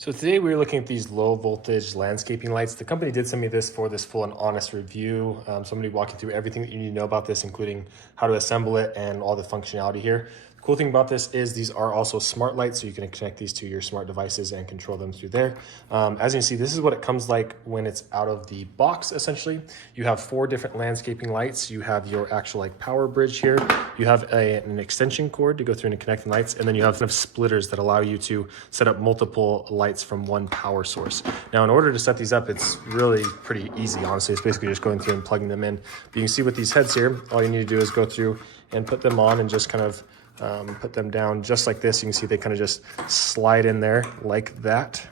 So today we were looking at these low voltage landscaping lights. The company did send me this for this full and honest review. So I'm going to be walking through everything that you need to know about this, including how to assemble it and all the functionality here. The cool thing about this is these are also smart lights, so you can connect these to your smart devices and control them through there. As you can see, this is what it comes like when it's out of the box, essentially. You have 4 different landscaping lights. You have your actual power bridge here. You have an extension cord to go through and connect the lights, and then you have kind of splitters that allow you to set up multiple lights from one power source. Now, in order to set these up, it's really pretty easy, honestly. It's basically just going through and plugging them in. But you can see with these heads here, all you need to do is go through and put them on and just kind of put them down just like this. You can see they kind of just slide in there like that.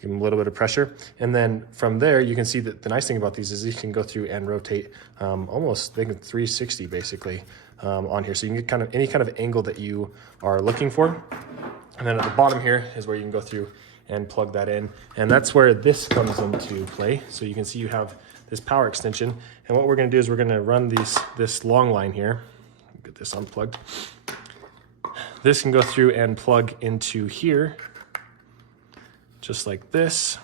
Give them a little bit of pressure. And then from there, you can see that the nice thing about these is you can go through and rotate almost, they can 360 basically on here. So you can get kind of any kind of angle that you are looking for. And then at the bottom here is where you can go through and plug that in. And that's where this comes into play. So you can see you have this power extension. And what we're gonna do is we're gonna run this long line here. Get this unplugged. This can go through and plug into here, just like this.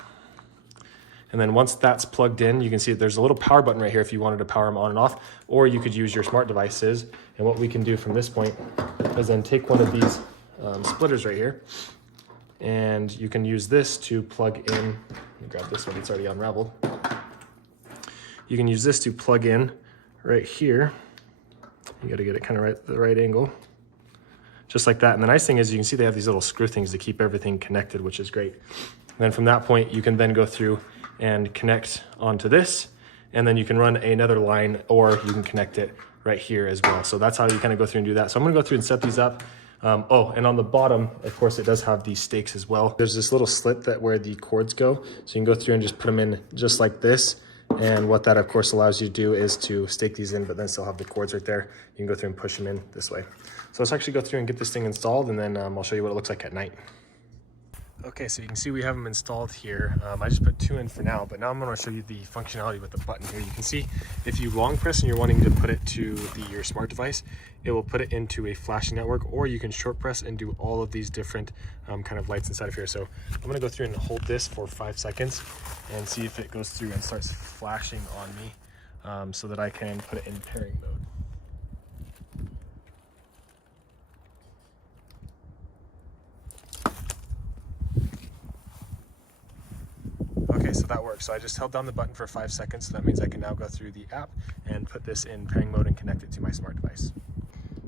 And then once that's plugged in, you can see that there's a little power button right here if you wanted to power them on and off, or you could use your smart devices. And what we can do from this point is then take one of these splitters right here, and you can use this to plug in. Let me grab this one, it's already unraveled. You can use this to plug in right here. You got to get it kind of right at the right angle, just like that. And the nice thing is you can see they have these little screw things to keep everything connected, which is great. And then from that point, you can then go through and connect onto this, and then you can run another line, or you can connect it right here as well. So that's how you kind of go through and do that. So I'm going to go through and set these up. Oh, and on the bottom, of course, it does have these stakes as well. There's this little slit that where the cords go. So you can go through and just put them in just like this. And what that, of course, allows you to do is to stake these in, but then still have the cords right there. You can go through and push them in this way. So let's actually go through and get this thing installed, and then I'll show you what it looks like at night. Okay, so you can see we have them installed here. I just put 2 in for now, but now I'm going to show you the functionality with the button here. You can see if you long press and you're wanting to put it to your smart device, it will put it into a flashing network, or you can short press and do all of these different kind of lights inside of here. So I'm going to go through and hold this for 5 seconds and see if it goes through and starts flashing on me so that I can put it in pairing mode. Okay, so that works. So I just held down the button for 5 seconds. So that means I can now go through the app and put this in pairing mode and connect it to my smart device.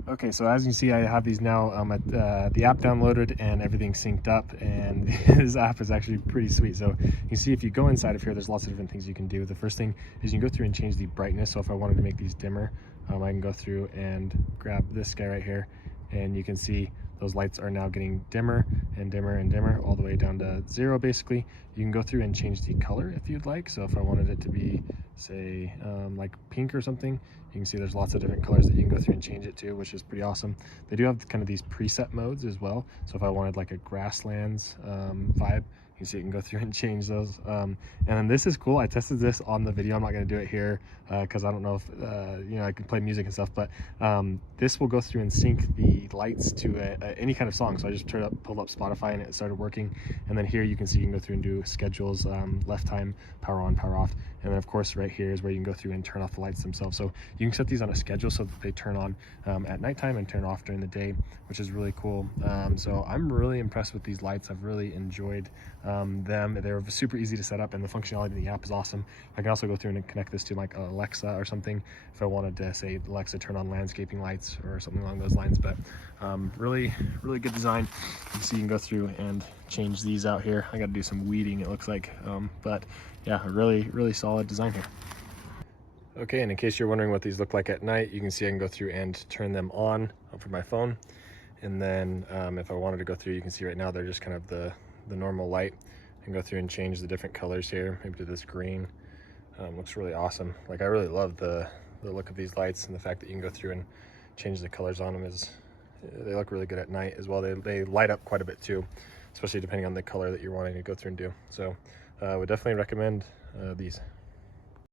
Okay, so as you see, I have these now at the app downloaded and everything synced up, and this app is actually pretty sweet. So you can see if you go inside of here, there's lots of different things you can do. The first thing is you can go through and change the brightness. So if I wanted to make these dimmer, I can go through and grab this guy right here, and you can see those lights are now getting dimmer and dimmer and dimmer all the way down to 0 basically. You can go through and change the color if you'd like. So if I wanted it to be, say, like pink or something, you can see there's lots of different colors that you can go through and change it to, which is pretty awesome. They do have kind of these preset modes as well. So if I wanted like a grasslands vibe, you see, you can go through and change those. And then this is cool. I tested this on the video. I'm not going to do it here because I don't know if, I can play music and stuff, but this will go through and sync the lights to any kind of song. So I just pulled up Spotify and it started working. And then here you can see you can go through and do schedules, left time, power on, power off. And then of course right here is where you can go through and turn off the lights themselves. So you can set these on a schedule so that they turn on at nighttime and turn off during the day, which is really cool. So I'm really impressed with these lights. I've really enjoyed them. They're super easy to set up, and the functionality of the app is awesome. I can also go through and connect this to like Alexa or something if I wanted to say, Alexa, turn on landscaping lights or something along those lines. But really good design. So you can go through and change these out here. I got to do some weeding, it looks like, but yeah, really solid design here. Okay, and in case you're wondering what these look like at night, you can see I can go through and turn them on for my phone. And then if I wanted to go through, you can see right now they're just kind of the normal light. And go through and change the different colors here, maybe to this green. Looks really awesome. Like, I really love the look of these lights, and the fact that you can go through and change the colors on them they look really good at night as well. They light up quite a bit too, especially depending on the color that you're wanting to go through and do. So I would definitely recommend these.